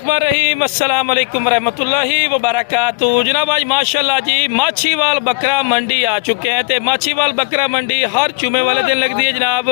बिस्मिल्लाहिर्रहमानिर्रहीम अस्सलाम वालेकुम रहमतुल्लाहि व बरकातुहू। जनाब आज माशाल्लाह जी माछीवाल बकरा मंडी आ चुके हैं। तो माछीवाल बकरा मंडी हर जुमे वाले दिन लगती है जनाब।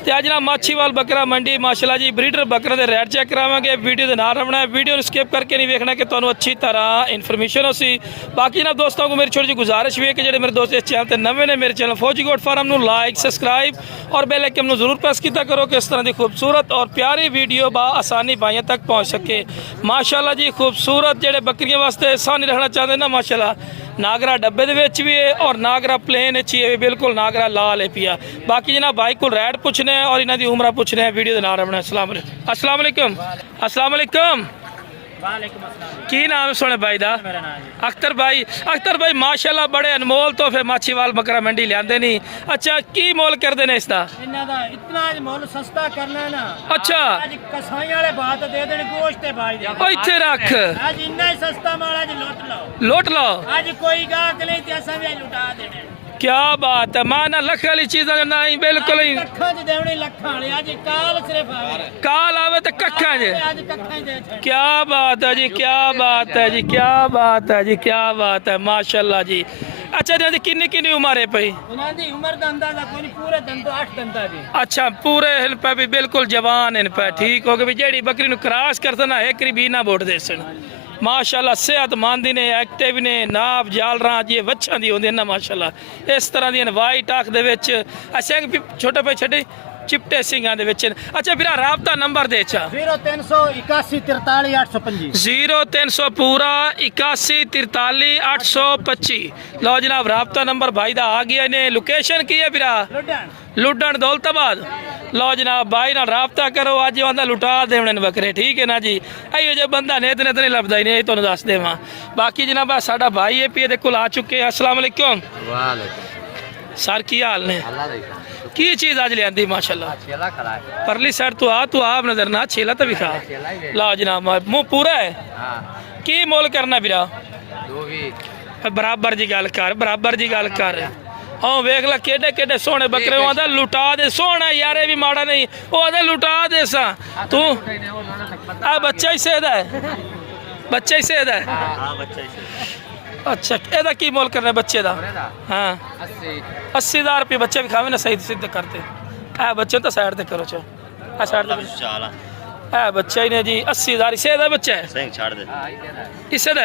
तो आज जनाब माछीवाल बकरा मंडी माशाल्लाह जी ब्रीडर बकरे के रेट चेक करावे। वीडियो के नाल रहना है, वीडियो को स्किप करके नहीं देखना कि तुम्हें अच्छी तरह इन्फॉर्मेशन हो सी। बाकी जनाब दोस्तों को मेरी छोटी सी गुजारिश भी है कि जो मेरे दोस्त इस चैनल पर नवे ने मेरे चैनल फौजी गोट फार्म को लाइक सबसक्राइब और बेल आइकन जरूर प्रेस किया करो कि इस तरह की खूबसूरत और प्यारी वीडियो आसानी भाइयों तक पहुँच सके। माशाल्लाह जी खूबसूरत जेडे बकरियों वास्ते आसानी रखना चाहते ना माशाल्लाह नागरा डब्बे दे विच भी है और नागरा प्लेन ही है, बिल्कुल नागरा लाल है पिया। बाकी जनाब भाई को रेट पूछने और इन्हों की उम्र पूछने वीडियो के नाल रहना। अस्सलाम वालेकुम। अस्सलाम वालेकुम। की नाम है सोने भाई दा? अख्तर भाई। अख्तर भाई माशाल्लाह बड़े अनमोल तोहफे माछीवाल बकरा मंडी लियाते नहीं। अच्छा की मोल करते हैं इसका? इतना मोल सस्ता करना है ना। अच्छा कसाई वाले बात दे देने गोश्त है भाई। इत्थे रख आज इतना ही सस्ता माल आज लूट लो। आज कोई गाहक नहीं ते असां भी लुटा देने। क्या बात है माना लख वाली चीज़ नहीं बिल्कुल ही कखा च देवनी लखा वाली आज काल सिर्फ आवे। काल आवे तो कखा च। आज कखा ही दे छे। क्या बात है जी, क्या बात है जी, क्या बात है जी, क्या बात है माशाल्लाह जी। अच्छा जी किन्नी किन्नी उम्र है भाई? इन्हां दी उम्र दा अंदाजा कोई नहीं, पूरे दंदो 8 दंदा जी। अच्छा पूरे इन पे भी बिल्कुल जवान इन पे ठीक हो गए। जेड़ी बकरी नु क्रॉस करता ना एक भी ना बोट दे सन माशाल्लाह। सेहतमंद ने एक्टिव ने नाप जालरा जी वच्छां दी होंदी ना माशाल्लाह। इस तरह दी वाइट आख दे विच सिंह छोटे पे छड़े चिपटे सिंघां दे विच। अच्छा फिर राबता नंबर दे चा 0381 43 825 0300 पूरा 81 43 825। लो जनाब राबता नंबर भाई दा आ गया ने। लोकेशन की है फिर? लुडन दौलताबाद। लो जनाब भाई ना राबता करो। अज आंदा लुटा देने बकरे ठीक है ना जी। अयो जो बंदा नेत नेत नहीं लभदा ही नहीं तुहानू दस देवां। बाकी जनाब साडा भाई है पी दे कोल आ चुके हैं। अस्सलाम वालेकुम। सर की हाल ने? की चीज आज लियांदी माशाल्लाह? परली साइड तो आप नजर ना छेला तो विखा। लो जनाब मुंह पूरा है। की मोल करना फिरा? बराबर जी गल कर, बराबर जी गल कर। हाँ वेख ला केडे केडे सोने बकरे आंदा लुटा दे। सोना यार ये भी माड़ा नहीं वो आंदा लुटा दे सा तू। आ बच्चा ही सेहदा है, बच्चा ही सेहदा है। अच्छा एदा की मोल करना बच्चे दा? हाँ 80,000 रुपये बच्चे भी खावे ना सही सिद्ध करते। है बच्चे तो साइड ते करो चो आ साइड ते है बच्चा ही ने जी 80,000 इसे दा बच्चा है। सही छाड़ दे इसे दा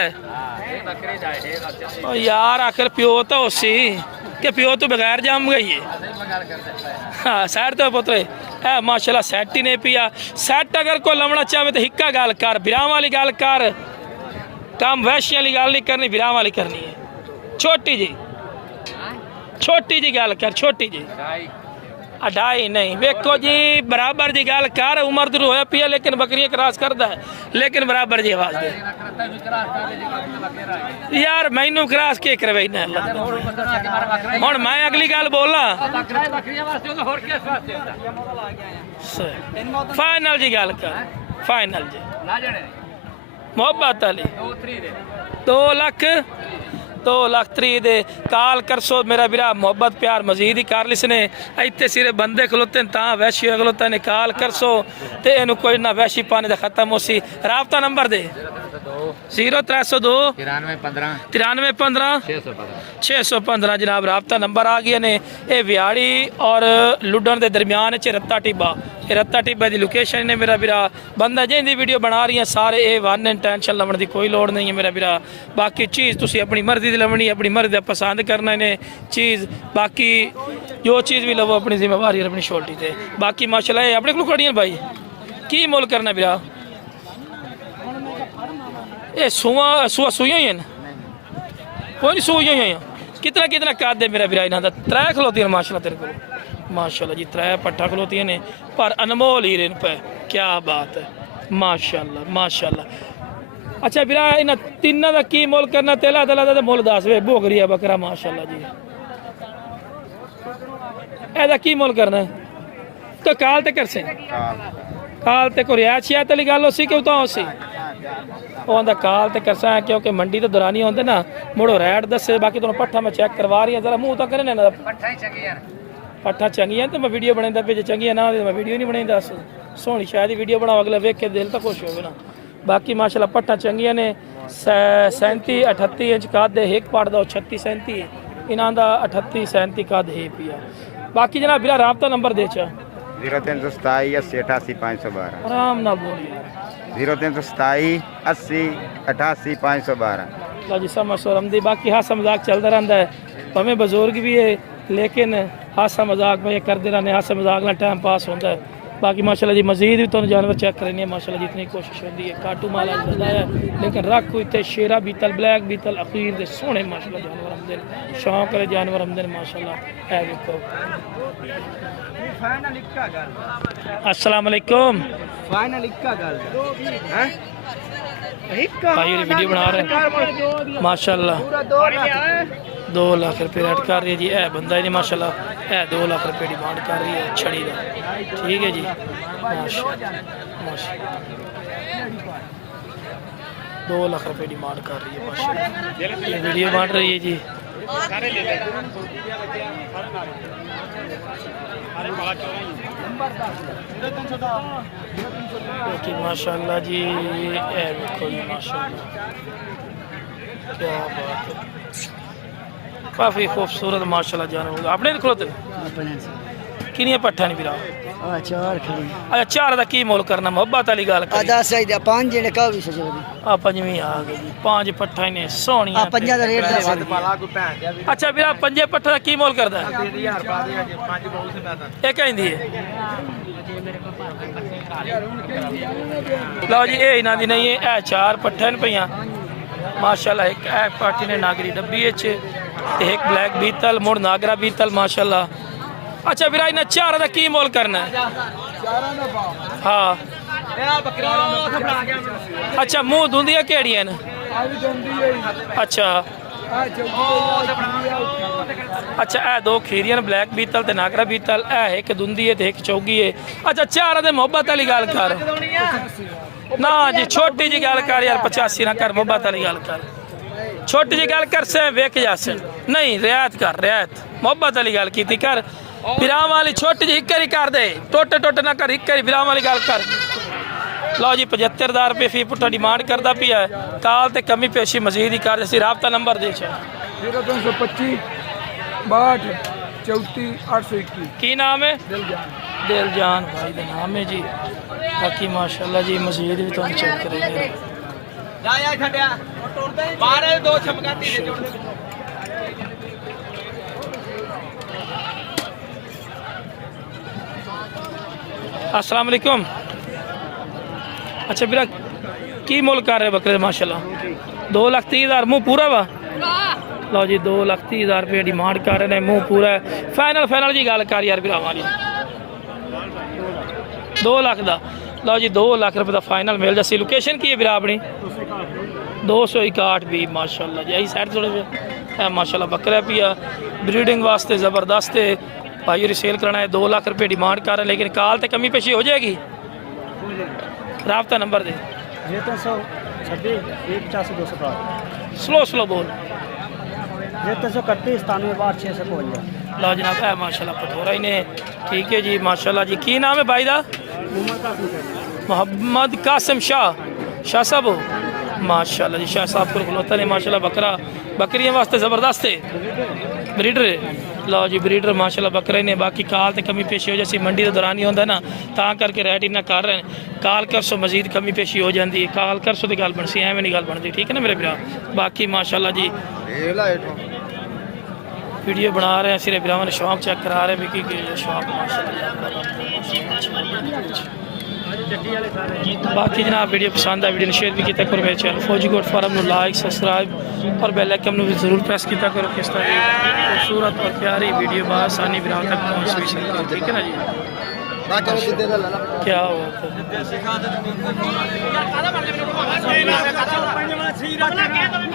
ओ यार आखिर प्यो तो उसी के प्यो तो बगैर जाम गई है। हाँ साइड तो पुत्र है माशाल्लाह सेट ही नहीं पिया। सेट अगर कोई लमना चाहे तो हिक्का गल कर, बिराम वाली गल कर। काम वैश्य वाली गल नहीं करनी, बिराम वाली करनी है। छोटी जी छोटी जी गल कर, छोटी जी 2.5 नहीं वेखो जी बराबर जी गल कर। उम्र तो होया पिया लेकिन बकरियां क्रॉस करता है लेकिन बराबर जी आवाज दे यार मैनू क्रॉस के करवाई ना हुण मैं अगली गल बोला। फाइनल जी गल कर, फाइनल जी मोहब्बत अली 2,03,000 दे काल करसो मेरा बिरा मोहब्बत प्यार मजीद ही कर लिसने। इतने सिरे बंदे खलोते तां वैशी खलोते ने काल करसो तो इनू कोई ना वैशी पाने का खत्म हो सी। राबता नंबर दे 0302 93 15 615 जनाब राबता नंबर आ गया ने। ये व्याड़ी और लुडन के दरम्यान च रत्ता टिब्बा, रत्ता टिब्बा की लोकेशन ने मेरा बिरा। बंदा जिंदी वीडियो बना रही है सारे ए वन इन टेंशन लवन की कोई लोड़ नहीं है मेरा बिरा। बाकी चीज़ तुसी अपनी मर्जी की लवनी, अपनी मर्जी पसंद करना ने चीज़। बाकी जो चीज़ भी लवो अपनी जिम्मेवारी अपनी शोल्टी से। बाकी माशाल्लाह अपने को खड़ियां भाई की मोल करना बिरा? ये सुआ सुई हुई है कोई नहीं सुई हुई है। कितना कितना काद दे मेरा बिरा इन्हों का? 3 खलोती माशाल्लाह तेरे को माशाल्लाह जी 3 पट्ठा खलोती ने पर अनमोल ही रेन पे। क्या बात है माशाल्लाह माशाल्लाह। अच्छा बिरा इन्होंने तीनों का की मोल करना? तेला तला का मुल दस वे भोगरी है बकरा माशाल्लाह जी। एदा की मोल करना है? तो काल ते कर से काल ते को रियायत शियात वाली गल उसी क्यों तो उसी वो आंदा काल ते करसा है क्योंकि मंडी तो दौरानी होंगे ना मुड़ो रेट दसे। बाकी तुम पट्ठा मैं चेक करवा रही है जरा मुँह तो करे ना पट्ठा चंगियां तो मैं वीडियो बनाई जे चंगियां ना मैं वीडियो नहीं बनाई। दस सोहनी शायद वीडियो बनाओ अगला वेख के दिल तो खुश हो ना। बाकी माशाल्लाह पट्टा चंगियां ने 37 38 इंच कद है, एक पाड़ दा 36 37 इन्हां दा 38 37 कद है पिया। बाकी जनाब बिला राबता नंबर दे चा 0327 80 88 512 आराम ना बोलिए 0327 80 88 512। लो जी समझ सो रमदी। बाकी हासा मजाक चलता रहता है, भावें बुजुर्ग भी है लेकिन हासा मजाक भाई करते रहने, हासा मजाक ना टाइम पास होता है। बाकी माशाल्लाह जी मजीद भी तुम जानवर चेक करनी है माशाल्लाह जितनी कोशिश होती है। काटू माल ज़्यादा है लेकिन रख इतने शेरा बीतल ब्लैक बीतल अखीर दे सोहने माशाल्लाह जानवर आमदे शौक करे जानवर आमदे माशाल्लाह है। देखो अस्सलाम वालेकुम भाई ये वीडियो बना रहे हैं माशाल्लाह 2 लाख रुपये रेट कर रही है जी। है बंदा ही माशाल्लाह है 2 लाख रुपये डिमांड कर रही है छड़ी का। ठीक है जी माशाल्लाह 2 लाख रुपये डिमांड कर रही है माशाल्लाह। ये वीडियो बन रही है जी। माशाल्लाह जी है देखो जी माशाल्लाह क्या बात है, काफ़ी खूबसूरत माशाल्लाह जानवर अपने खलोते किनिया पट्ठा नहीं पिला चार खड़ी अच्छा 4 दा की मोल करना मोहब्बत वाली गल कर आधा सही दा 5 जेने का भी सजो आ पंजवीं आ गई जी 5 पट्ठा ने सोहणियां आ 5 दा रेट दस। अच्छा बिरा 5 पट्ठा दा की मोल करदा है ये कहंदी है लो जी ये इन्हां दी नहीं है 4 पट्ठा ने पईयां माशाल्लाह। एक पार्टी ने नागरी डब्बी एक ब्लैक बीतल मुड़ नागरा बीतल माशाल्लाह। अच्छा बिरा इन्हें 4 का की मोल करना है? हाँ अच्छा मुँह धुंदियाँ केड़ियां न? अच्छा अच्छा ए 2 खीरियां ब्लैक बीतल ते नागरा बीतल है एक धुंदी है ते एक चौगी है। अच्छा 4 दे मोहब्बत वाली गल कर ना जी छोटी जी गल कर यार 85 ना कर मोहब्बत वाली गल कर छोटी जी गल कर से वेख जासे नहीं रियायत कर रियायत मोहब्बत वाली गल की कर विराम वाली छोटी जी एक कर दे टोटे टोटे ना कर एक विराम वाली गल कर। लो जी 75,000 रुपये फी पुट्ठा डिमांड करता पिया है काल ते कमी पेशी मजीद ही कर जैसी राबता नंबर दे 0325 62 34 821 की नाम है दिलजान भाई का नाम है जी। बाकी माशाल्लाह जी मजीद भी तुम चेक करेंगे अस्सलाम वालेकुम। अच्छा बिरा की मोल कर रहे बकरे माशाल्लाह 2,30,000 मुँह पूरा वा लो जी 2,30,000 रुपये डिमांड कर रहे हैं मुँह पूरा है। फाइनल फाइनल जी गल कर यार बिरा वाली 2 लाख का लो जी 2 लाख रुपये का फाइनल मिल जासी। लोकेशन की है बिरा अपनी 261 भी माशाल्लाह जी यही साइड थोड़े है माशाल्लाह बकरा पिया ब्रीडिंग वास्ते ज़बरदस्त है भाई सेल कराना है 2 लाख रुपये डिमांड कर रहे हैं लेकिन काल तो कमी पेशी हो जाएगी। राबता नंबर दे 326 स्लो स्लो बोल 331 97 655 लो जनाब है माशाल्लाह पठोरा ही ने। ठीक है जी माशाल्लाह जी की नाम है भाई दा मोहम्मद कासिम शाह साहब माशाल्लाह जी शाह साहब को खलोता ने माशाल्लाह बकरा बकरियां वास्ते ज़बरदस्त है ब्रीडर है। लो जी ब्रीडर माशाल्लाह बकरे ने। बाकी काल तो कमी पेशी हो जैसी मंडी का दौरान ही होंगे ना ता करके रेट इन्ना कर रहे हैं काल कर सो मजीद कमी पेशी हो जाती है काल कर सो तो गल बन सी एवं नहीं गल बनती। ठीक है ना मेरे भरा। बाकी माशाल्लाह जी वीडियो बना रहे हैं सिरे भरावान ने शौक चेक करा रहे हैं भी शौक माशाल्लाह। बाकी जनाब वीडियो पसंद है वीडियो शेयर भी किया करो मेरे channel Fauji goat farm like subscribe और बेल आइकन भी जरूर प्रेस किया करो किस तरह की खूबसूरत और प्यारी वीडियो बसानी बिना तक पहुँच भी सकती है। ठीक है ना जी क्या हुआ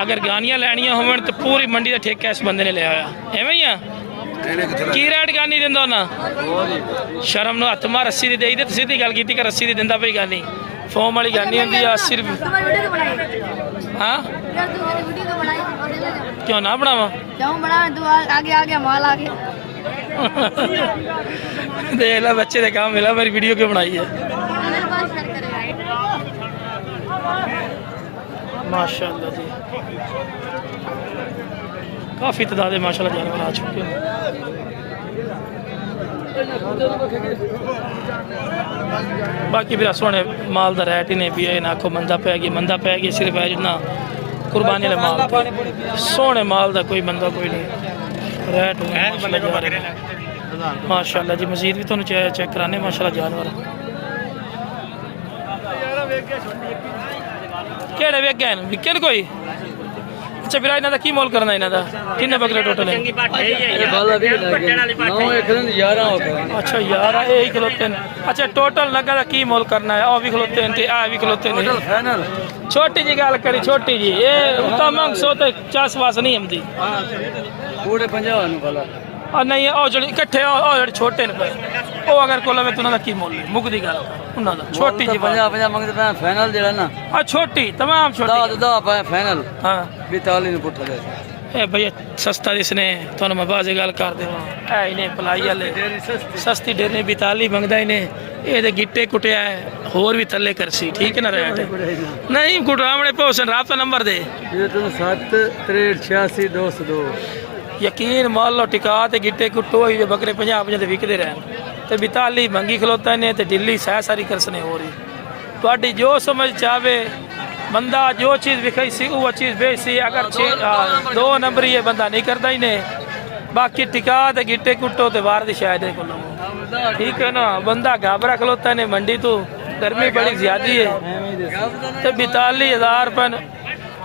अगर गानियाँ लैनियां हो तो पूरी मंडी का ठेका इस बंदे ने लिया एवं ही की रेट गानी दिंदा ना शर्म नु हथ मार 80 दी देई दे सीधी गल कीती कि 80 दी दिंदा पई गानी फोम वाली गानी होंदी है 80 रुपये। हाँ क्यों ना बनावा क्यों बना तू आगे आ गया माल आ गया देख ला बच्चे ने काम मिला मेरी वीडियो क्यों बनाई है। माशाल्लाह जी काफ़ी तादाद में माशाल्लाह जानवर आ चुके हैं। बाकी भी सोने माल का रेट ही नहीं पिया ना आखो मंदा पै गया सिर्फ है जितना कुर्बानी वाले माल सोने माल का कोई बंदा कोई नहीं रेट माशाल्लाह जी। मजीद भी तुहानू चेक कराने माशाल्लाह जानवर केड़े वेगे विके कोई अच्छा फिर इन्हों का की मोल करना इन्हों का किन्ने बकरे टोटल है अच्छा 11 ये ही खलोते हैं अच्छा टोटल नगा का की मोल करना है भी खलोते हैं आ भी खलोते हैं छोटी जी गल करी छोटी जी ये तमाम सो तो 50 वास नहीं आती पूरे 50 और नहीं ओ जो इकट्ठे जो छोटे ने पे ओ अगर को लवे तो उन्हों का की मोल है मुकदी गल उन्हों का छोटी जी 50 मंगते पे फाइनल जेड़ा ना छोटी तमाम छोटी दा फाइनल हाँ 42 ने पुੱਠਾ ਦੇ ए भैया सस्ता जिसने तुहानू मैं बाजे गल कर देवां ऐ इने पलाई वाले सस्ती डेरने 42 मंगदा इने ये ते गिट्टे कुटिया है होर भी थल्ले करसी ठीक है ना रेट नहीं गुडरावणे पोसन राबता नंबर दे ये तो 76386 यकीन मान लो टिका ते गिट्टे कुट्टो ही जो बकरे 50 ते विकदे रहन ते 42 मंगी खलोता ने ते ढिल्ली सह सारी करसने हो रही ਤੁਹਾਡੀ जो समझ चाहे बंदा जो चीज़ विखाई सी वो चीज़ बेच सी अगर 2 नंबर ये बंदा नहीं करता ही ने बाकी टिका ते गिट्टे कुट्टो ते बाहर दी शायद को ठीक है ना बंदा घाबरा खलोता ने मंडी तो गर्मी बड़ी ज्यादा है ते 42,000 रुपये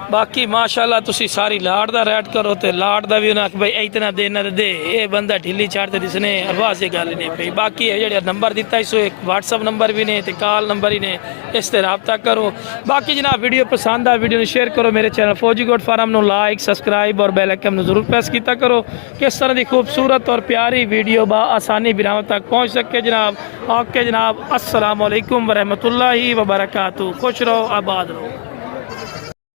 बाकी माशाल्लाह तुसी सारी लाट दा रेट करो ते लाट दा भी उन्हें भाई इतना देना दे ये बंदा ढिली चाड़ते दिसने आवाज ये गल नहीं पई बाकी है जेड़ा नंबर दिता इस एक व्हाट्सअप नंबर भी ने ते कॉल नंबर ही ने इस ते राब्ता करो बाकी जनाब वीडियो पसंद आ वीडियो ने शेयर करो मेरे चैनल फौजी गोट फार्म नो लाइक सब्सक्राइब और बेल आइकन जरूर प्रेस किया करो किस तरह की खूबसूरत और प्यारी वीडियो बा आसानी बिराम तक पहुँच सके जनाब ओके जनाब अस्सलाम वालेकुम व रहमतुल्लाहि व बरकातहू खुश रहो आबाद रहो।